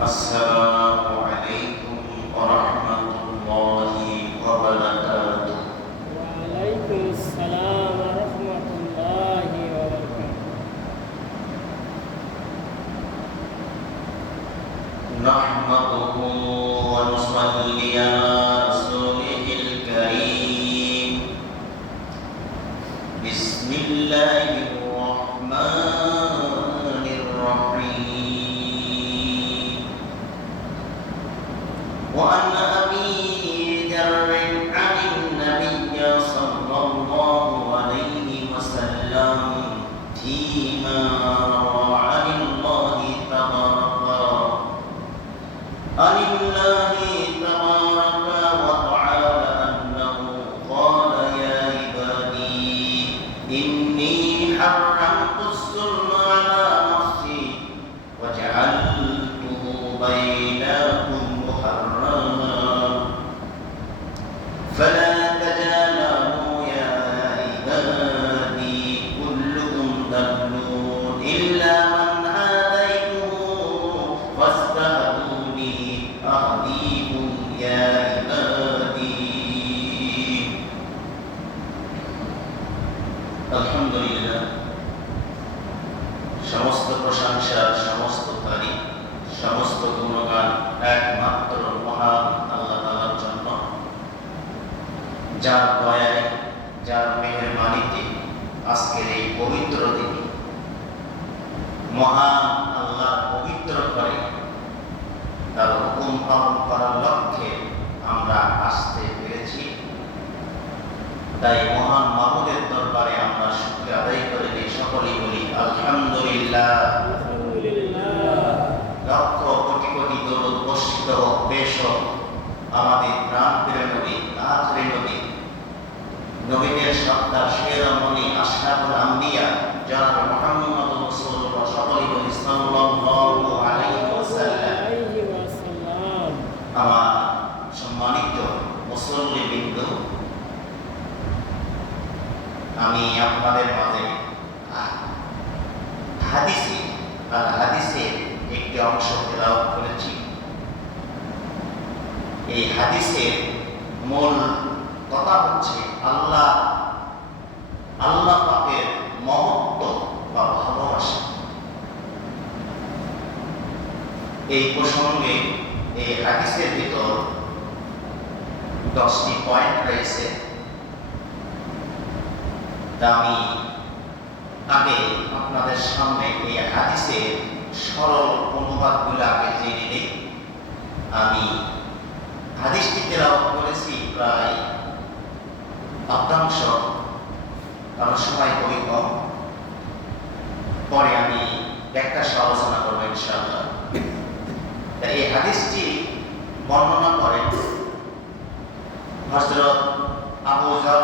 السلام عليكم ورحمة الله وبركاته. وعليكم السلام ورحمة الله وبركاته. نحمده ونصلي على رسوله الكريم. بسم الله الرحمن الرحيم. وعن أبي ذر عن النبي صلى الله عليه وسلم فيما روى عن الله تبارك وتعالى أنه قال يا عبادي إني حرمت الظلم على نفسي وجعلته بينكم محرما فلا تجالوا يا عبادي كلكم ضلون إلا من هديته فاستهدوني أهديكم يا عبادي. আলহামদুলিল্লাহ, সমস্ত প্রশংসা, সমস্ত তারিফ, সমস্ত গুণগান একমাত্র মহান আল্লাহ তাআলার জন্য, যার দয়ায়, যার মেহেরবানিতে আজকের এই পবিত্র দিনে মহান আল্লাহ পবিত্র করে তার হুকুম পালন করার লক্ষ্যে আমরা আসতে পেরেছি। তাই মহান মাবুদের দরবারে আমরা শুকরিয়া আদায় করে সকলেই বলি আলহামদুলিল্লাহ। লক্ষ কোটি কোটি দরুদ বর্ষিত হোক, পেশ হোক আমাদের প্রাণপ্রিয় নবী, আখিরি নবী, নবীদের সত্তার শিরোমণি আশরাফুল আম্বিয়া জনাব মুহাম্মদ রাসূলুল্লাহ সকলেই বলি সাল্লাল্লাহু আলাইহি ওয়াসাল্লাম। আমার সম্মানিত মুসল্লিবৃন্দ, আমি আপনাদের মাঝে হাদিসের একটি অংশ তেলাওয়াত করেছি। এই হাদিসের মূল কথা হচ্ছে আল্লাহ পাকের মহত্ব বা ভালোবাসা। এই প্রসঙ্গে এই হাদিসের ভিতর 10টি পয়েন্ট রয়েছে। তা আমি আগে আপনাদের সামনে এই হাদিসের সরল অনুবাদগুলো আগে জেনে নিই। আমি হাদিসটি তেলাওয়াত করেছি প্রায় অর্ধাংশ, কারণ সময় খুবই কম। পরে আমি ব্যাখ্যা সহ আলোচনা করবো ইনশাআল্লাহ। এই হাদিসটি বর্ণনা করেন হযরত আবু যর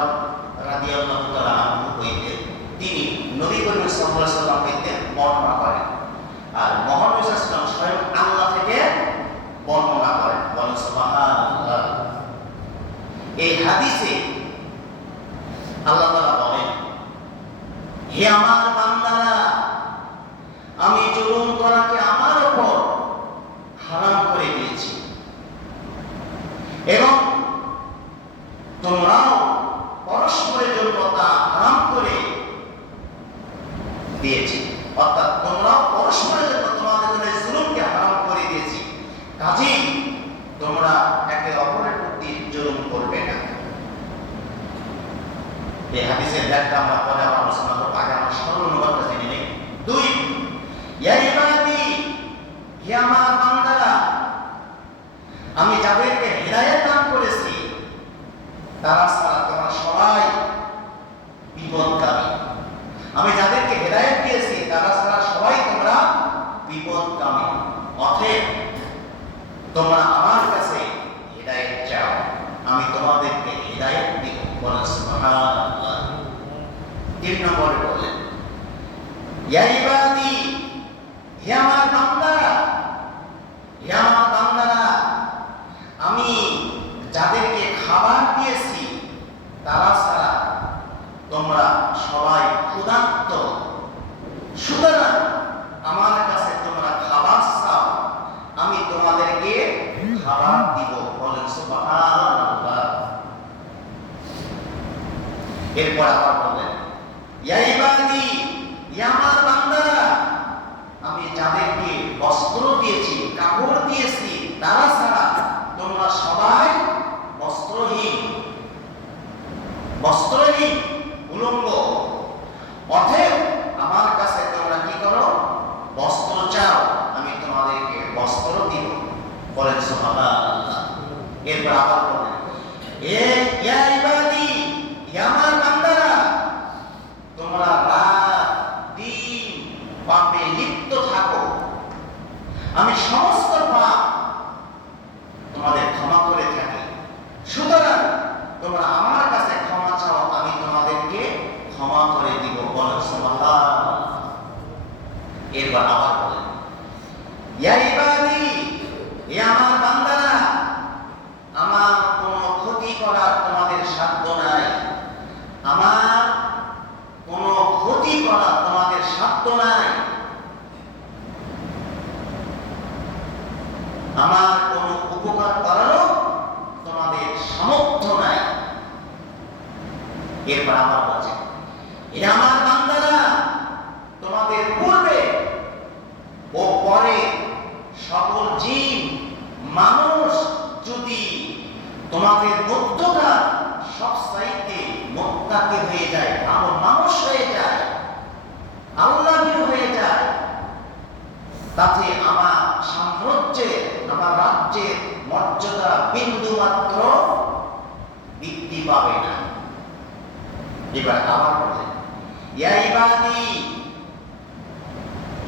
রাদিয়াল্লাহু তাআলা আনহু হইতে। তিনি নবী করিম সাল্লাল্লাহু আলাইহি ওয়াসাল্লাম হইতে বর্ণনা করেন, আর মুহাম্মদ সাল্লাল্লাহু আলাইহি ওয়াসাল্লাম স্বয়ং আল্লাহ থেকে বর্ণনা করেন। বলেন সুবহানাল্লাহ। এই হাদিসে আল্লাহ তাআলা বলেন, হে আমার বান্দারা, আমি জুলুম করাকে আমার উপর হারাম করে দিয়েছি এবং তোমরাও পরস্পরের জন্য তা হারাম করে দিয়েছি। অর্থাৎ তোমরাও পরস্পরের জন্য তোমাদের জন্য জুলুমকে হারাম করে দিয়েছি, কাজেই তোমরা একে অপরের প্রতি জুলুম করবে না। এই হাদিসের ব্যাখ্যা আমরা পরে আবার আলোচনা করব। আগে আমরা সরল অনুবাদটা জেনে নিই। 2, ইয়া ইবাদি, হে আমার বান্দারা, আমি যাদেরকে হিদায়াত দান করেছি তারা ছাড়া তোমরা সবাই বিপদগামী। আমি যাদেরকে হিদায়াত দিয়েছি তারা ছাড়া সবাই তোমরা বিপদগামী। অতএব তোমরা আমার কাছে হিদায়াত চাও, আমি তোমাদেরকে হিদায়াত দিব। বলেন সুবহানাল্লাহ। 3 নম্বরে বলেন, ইয়া ইবাদি, হে আমার বান্দারা, হে আমার বান্দারা, আমি যাদেরকে খাবার দিয়েছি তারা ছাড়া তোমরা সবাই ক্ষুধার্ত। সুতরাং আমার কাছে তোমরা খাবার চাও, আমি এরপর আবার বললেন, ইয়া ইবাদি, ইয়া আমার বান্দারা, আমি যাদেরকে বস্ত্র দিয়েছি, কাপড় দিয়েছি, তারা ছাড়া তোমরা সবাই বস্ত্রহীন, উলঙ্গ। অতএব আমার কাছে তোমরা কি করো? বস্ত্র চাও, আমি তোমাদেরকে বস্ত্র দিব। বলেন সুবহানাল্লাহ। এরপর আবার বলেন, ইয়া ইবাদি, ইয়া আমার বান্দারা, তোমরা রাত দিন পাপে লিপ্ত থাকো, আমি সমস্ত পাপ তোমাদের ক্ষমা করে থাকি। সুতরাং তোমরা আমার কাছে ক্ষমা চাও, আমি তোমাদেরকে ক্ষমা করে দিব। বলেন সুবহানাল্লাহ। এরপর আবার বলেন, ইয়া ইবাদি, হে আমার বান্দারা, আমার কোনো ক্ষতি করার তোমাদের সাধ্য নাই, আমার কোনো ক্ষতি করার তোমাদের সাধ্য নাই, আমার কোনো উপকার করারও তোমাদের সামর্থ্য নাই। এরপর আবার বলছে, হে আমার বান্দারা, তোমাদের পূর্বে ও পরে সকল জিন মানুষ যদি তোমাদের মধ্যকার সবচাইতে মুত্তাকি হয়ে যায়, ভালো মানুষ হয়ে যায়, আল্লাহভীরু হয়ে যায়, তাতে আমার সাম্রাজ্যে, আমার রাজ্যের মর্যাদা বিন্দু মাত্র বৃদ্ধি পাবে না। এবার আবার বলেন, ইয়া ইবাদি,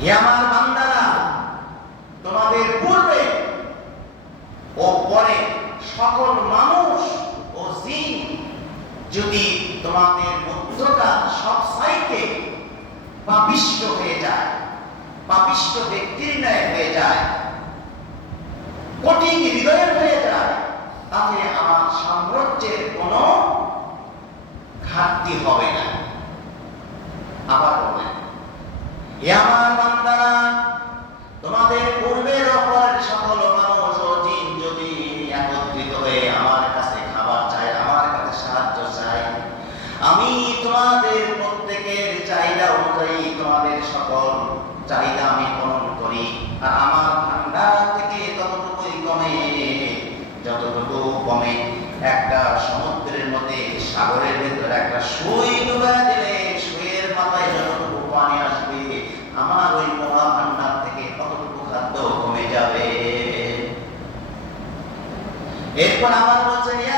হে আমার বান্দারা, তোমাদের পূর্বে ও পরে সকল মানুষ ও জিন যদি তোমাদের মধ্যটা সবচাইতে পাপিষ্ঠ হয়ে যায়, পাপিষ্ঠ ব্যক্তির ন্যায় হয়ে যায়, কঠিন হৃদয়ের হয়ে যায়, তাতে আমার সাম্রাজ্যের কোনো ঘাটতি হবে না। আবার বলেন, হে আমার বান্দারা, তোমাদের পূর্বের অপরের সকল মানুষ ও জিন যদি একত্রিত হয়ে আমার কাছে খাবার চায়, আমার কাছে সাহায্য চায়, আমি তোমাদের প্রত্যেকের চাহিদা অনুযায়ী তোমাদের সকল চাহিদা আমি পূরণ করি। আর আমার ভান্ডার থেকে ততটুকুই কমে, যতটুকু কমে একটা সমুদ্রের মধ্যে, সাগরের ভেতরে একটা সুই ডুবায় দিলে সুইয়ের মাথায় যতটুকু পানি আসবে, আমার ওই মহা ভান্ডার থেকে কতটুকু খাদ্য কমে যাবে। এরপর আবার বলছেন, ইয়া